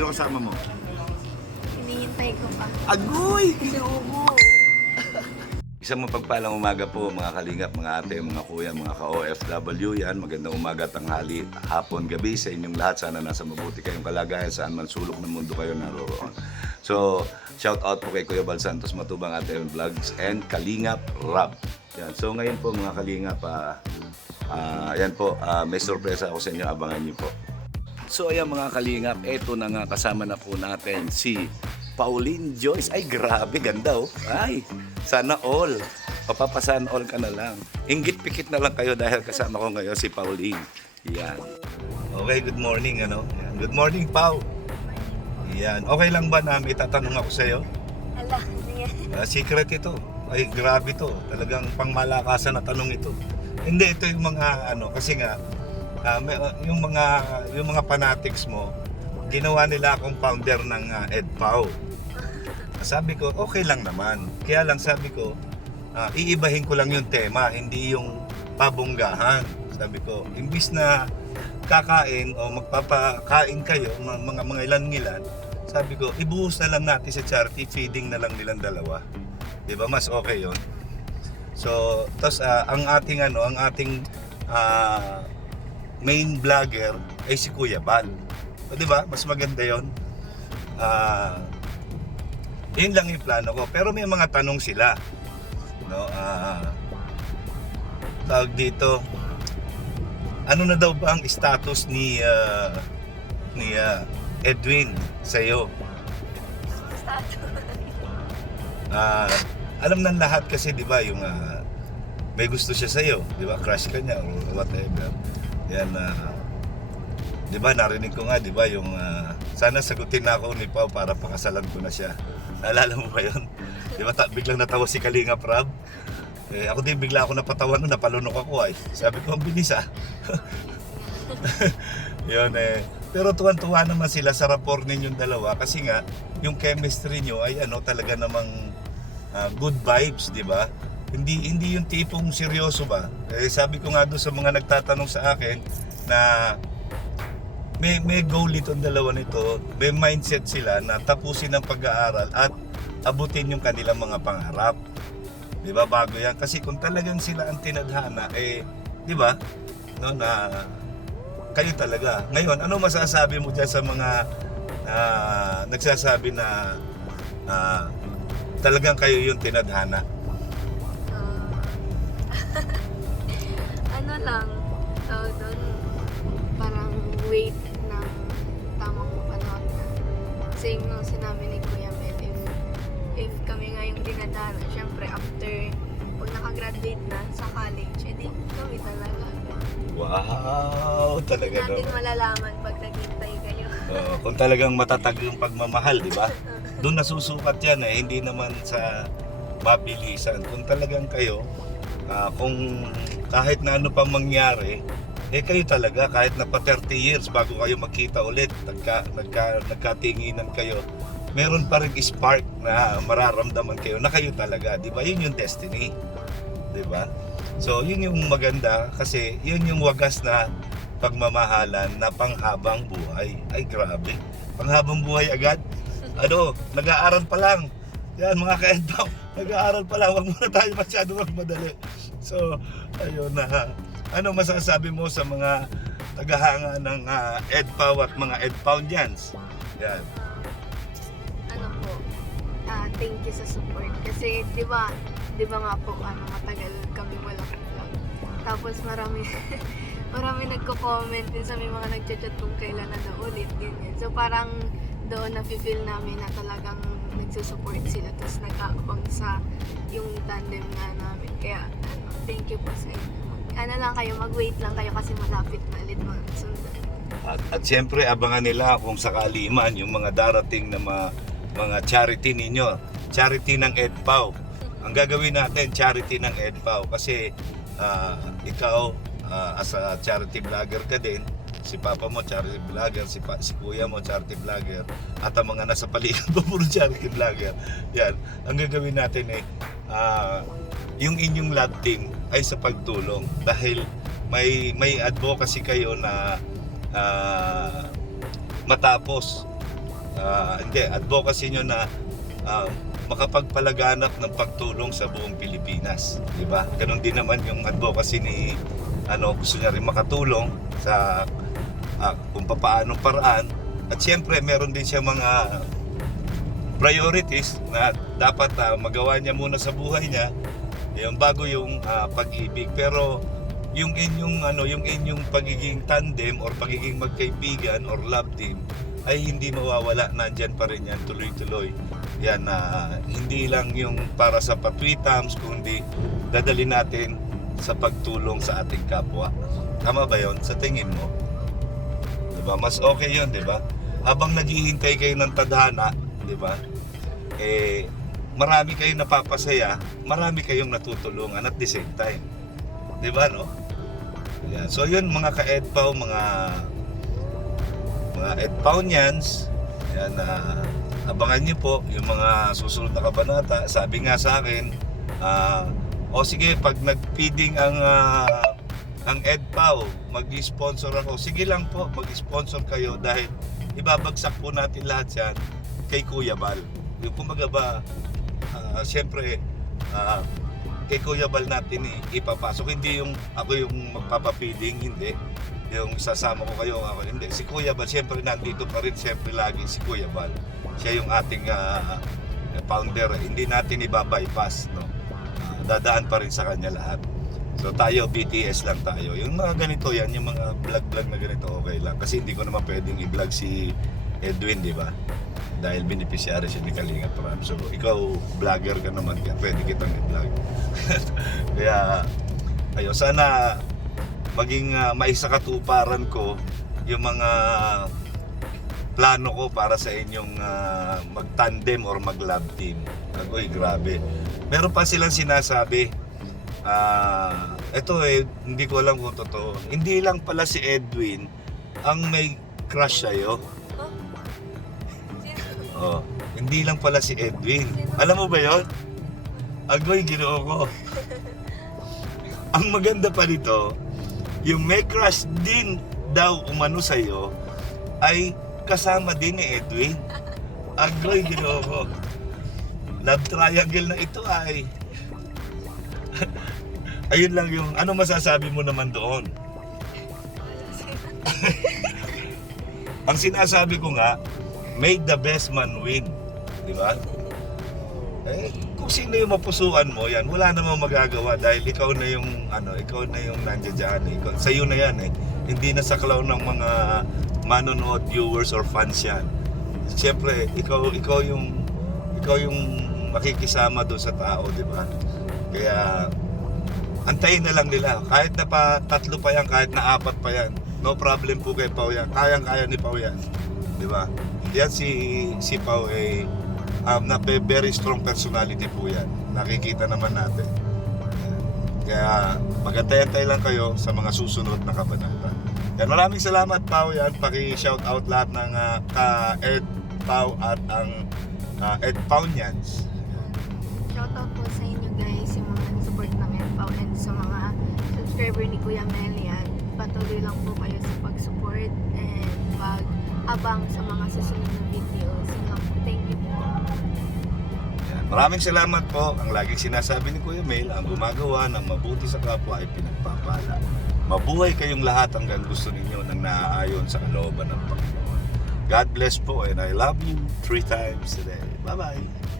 Sino kasama mo? Hinihintay ko pa. Agoy! Kinuho! Isang mapagpalang umaga po mga kalingap, mga ate, mga kuya, mga ka-OFW yan. Magandang umaga, tanghali, hapon, gabi sa inyong lahat. Sana nasa mabuti kayong kalagayan saan man sulok ng mundo kayo naroon. So, shout out po kay Kuya Bal Santos Matubang, Ate Vlogs, and Kalingap Rob. Yan. So ngayon po mga kalingap, yan po, may sorpresa ako sa inyo, abangan niyo po. So ayan mga kalingap, eto na nga, kasama na po natin si Pauline Joyce. Ay grabe, ganda oh. Ay, sana all. Papapasana all ka na lang. Inggit-pikit na lang kayo dahil kasama ko ngayon si Pauline. Yan. Okay, good morning ano. Yan. Good morning, Pau. Yan. Okay lang ba na may tatanong ako sa iyo? Ala, sige. Secret ito. Ay grabe to. Talagang pangmalakasan na tanong ito. Hindi, ito yung mga ano, kasi nga yung mga fanatics mo, ginawa nila akong founder ng EdPau. Sabi ko, okay lang naman. Kaya lang sabi ko, iibahin ko lang yung tema, hindi yung pabonggahan. Sabi ko, imbis na kakain o magpapakain kayo, mga ilan-ilan, sabi ko, ibuhos na lang natin sa charity, feeding na lang nilang dalawa. Diba? Mas okay yon. So, tapos ang ating main vlogger ay si Kuya Bal. O, diba? Mas maganda yon. Yun lang yung plano ko. Pero may mga tanong sila. No? Tawag dito, ano na daw ba ang status ni Edwin sa'yo? Alam ng lahat kasi, di ba, yung may gusto siya sa'yo, di ba, crush ka niya or whatever. Yan, di ba, narinig ko nga, di ba, yung sana sagutin na ako ni Pao para pakasalan ko na siya. Naalala mo ba yun? Di ba, biglang natawa si Kalingap Rob? Ako din bigla ako napatawa nun, napalunok ako ay. Sabi ko, ang bilis Yun Pero tuwan-tuwa naman sila sa rapport ninyong dalawa kasi nga, yung chemistry nyo ay talaga namang good vibes, di ba? Hindi yung tipong seryoso ba? Sabi ko nga doon sa mga nagtatanong sa akin na may goal itong dalawa nito, may mindset sila na tapusin ang pag-aaral at abutin yung kanilang mga pangarap. Di ba? Bago yan. Kasi kung talagang sila ang tinadhana, di ba? No, na kayo talaga. Ngayon, ano masasabi mo dyan sa mga nagsasabi na talagang kayo yung tinadhana? Ano lang, tawag doon, parang wait ng tamang panahon na. Kasi yung sinabi ni Kuya Mel, if kami nga yung dinadana, syempre after, pag nakagraduate na sa college, edi kami talaga. Wow, talaga Hindi natin malalaman pag naghintay kayo. Kung talagang matatag yung pagmamahal, di ba? Doon nasusukat yan hindi naman sa mabilisan. Kung talagang kayo, kung kahit na ano pa mangyari, kayo talaga, kahit na pa 30 years bago kayo magkita ulit, nagkatinginan kayo, meron pa rin spark na mararamdaman kayo na kayo talaga, di ba? Yun yung destiny, di ba? So, yun yung maganda kasi yun yung wagas na pagmamahalan na panghabang buhay. Ay, grabe. Panghabang buhay agad? Nag-aaral pa lang. Yan, mga ka-EdPau, nag-aaral pa lang. Huwag muna tayo masyado magmadali. So, ayun na. Ano masasabi mo sa mga tagahanga ng EdPau at mga EdPaudians? Yan. Thank you sa support. Kasi, di ba nga po, matagal kami walang vlog. Tapos marami nagko-comment din sa may mga nagchat-chat kung kailan na daw ulit, ganyan. So parang doon na-feel namin na talagang nagsusupport sila, tapos nag-aabang sa yung tandem nga namin. Kaya, thank you po sa inyo. Lang kayo, mag-wait lang kayo kasi malapit na ulit mga sundan. At siyempre, abangan nila kung sakali man yung mga darating na mga charity ninyo. Charity ng EdPau. Ang gagawin natin, charity ng EdPau. Kasi ikaw, as a charity vlogger ka din, si papa mo charity vlogger, si kuya mo charity vlogger, at ang mga nasa paligid mo puro charity vlogger. Yan, ang gagawin natin yung inyong lab team ay sa pagtulong dahil may advocacy kayo na matapos hindi, advocacy nyo na makapagpalaganap ng pagtulong sa buong Pilipinas, di ba? Ganon din naman yung advocacy ni gusto niya rin makatulong sa kung papaanong paraan. At siyempre, meron din siya mga priorities na dapat magawa niya muna sa buhay niya, yung bago yung pag-ibig. Pero yung inyong pagiging tandem or pagiging magkaibigan or love team ay hindi mawawala, nandyan pa rin yan tuloy-tuloy. Yan hindi lang yung para sa patwitams, kundi dadali natin sa pagtulong sa ating kapwa. Tama ba yon sa tingin mo? Diba? Mas okay yun, diba? Habang naghihintay kayo ng tadhana, diba? Marami kayong napapasaya, marami kayong natutulungan at the same time. Diba, no? Yan. So yun, mga ka-EDPAW, mga EDPAWnians, yan, abangan nyo po yung mga susunod na kabanata. Sabi nga sa akin, sige, pag nag-feeding ang EDPAW, mag-sponsor ako. Sige lang po, mag-sponsor kayo dahil ibabagsak po natin lahat yan kay Kuya Bal. Yung kumbaga ba, siyempre, kay Kuya Bal natin ipapasok. Hindi yung ako yung magpapapiding, hindi. Yung sasama ko kayo, ako hindi. Si Kuya Bal, siyempre nandito pa rin, siyempre lagi si Kuya Bal. Siya yung ating founder. Hindi natin iba-bypass, no? Dadaan pa rin sa kanya lahat. So tayo, BTS lang tayo. Yung mga ganito yan, yung mga vlog-vlog na ganito, okay lang. Kasi hindi ko naman pwedeng i-vlog si Edwin, di ba? Dahil beneficiary siya ni Kalinga Prab. So ikaw, vlogger ka naman, pwede kitang i-vlog. Kaya, sana maging maisakatuparan ko yung mga plano ko para sa inyong mag-tandem or mag-love team. Agoy, grabe. Meron pa silang sinasabi, hindi ko alam kung totoo. Hindi lang pala si Edwin ang may crush sa'yo. Hindi lang pala si Edwin. Alam mo ba yon? Agoy, ginoo ko. Ang maganda pa nito, yung may crush din daw umano sa'yo ay kasama din ni Edwin. Agoy, ginoo ko. Love triangle na ito ay. Ayun lang yung, ano masasabi mo naman doon? Ang sinasabi ko nga, make the best man win. Di ba? Kung sino yung mapusuan mo, yan, wala namang magagawa dahil ikaw na yung, ikaw na yung nandiyan dyan. Sa'yo na yan eh. Hindi na sa klaw ng mga manonood, viewers or fans yan. Siyempre, ikaw yung makikisama doon sa tao, di ba? Kaya, antayin na lang nila. Kahit na pa 3 pa yan, kahit na 4 pa yan, no problem po kay Pao yan. Kayang-kaya ni Pao yan. Di ba? Yan si Pao ay very strong personality po yan. Nakikita naman natin. Kaya magantay-antay lang kayo sa mga susunod na kabanata. Yan, maraming salamat Pao yan. Paki-shout out lahat ng ka-Ed Pao at ang EDPAWnians. Shoutout po sa inyo guys, yung mga support ng EDPAW and sa mga subscriber ni Kuya Melian. Patuloy lang po kayo sa pag-support and pag-abang sa mga susunod na videos. Thank you po. Yan. Maraming salamat po. Ang laging sinasabi ni Kuya Mel, ang gumagawa ng mabuti sa kapwa ay pinagpapala. Mabuhay kayong lahat hanggang gusto ninyo nang naaayon sa kalooban ng Panginoon. God bless po and I love you 3 times today. Bye-bye.